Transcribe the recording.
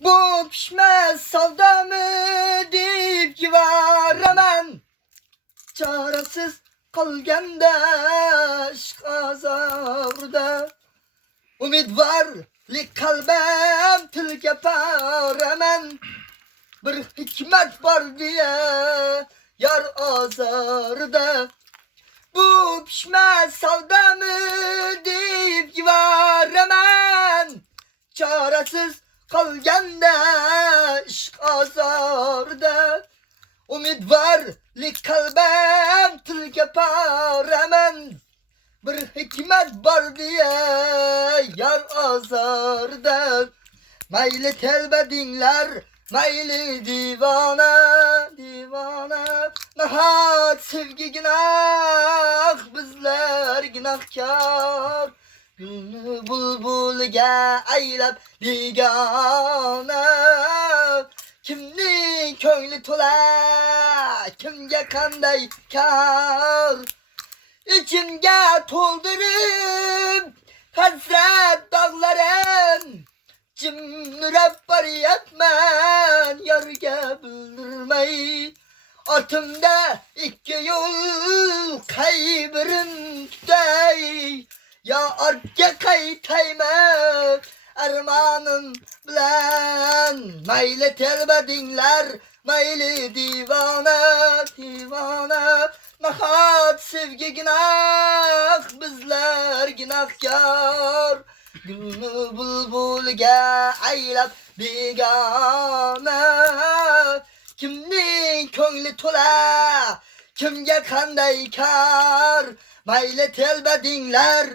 Bu pişmez savdamı deyip givaremen Çaresiz kalganda aşk azarda Umid var li kalbim tilke paremen Bir hikmet var diye yar azarda Bu pişmez savdamı deyip givaremen Çaresiz kalganda aşk azarda. Umid var li kalbim tilke paremen Bir hikmet var diye yar azarda. Mayli telbe dinler Mayli divana divana. Nahat sevgi günah Bizler günahkar bulbulga aylab digana Kimning ko'ngli to'la kimga qanday kar? İchimga to'ldirib hasrat dog'larim jimrab boryapman yorga bildirmay ortimda ikki yo'l qay birin tutay yo ortga qaytayman armonim bilan mayli telbadinglar mayli divona divona nahot sevgi gunoh bizlar gunohkor gulni bulbulga aylab begona kimning ko'ngli to'la kimga qanday kor mayli telbadinglar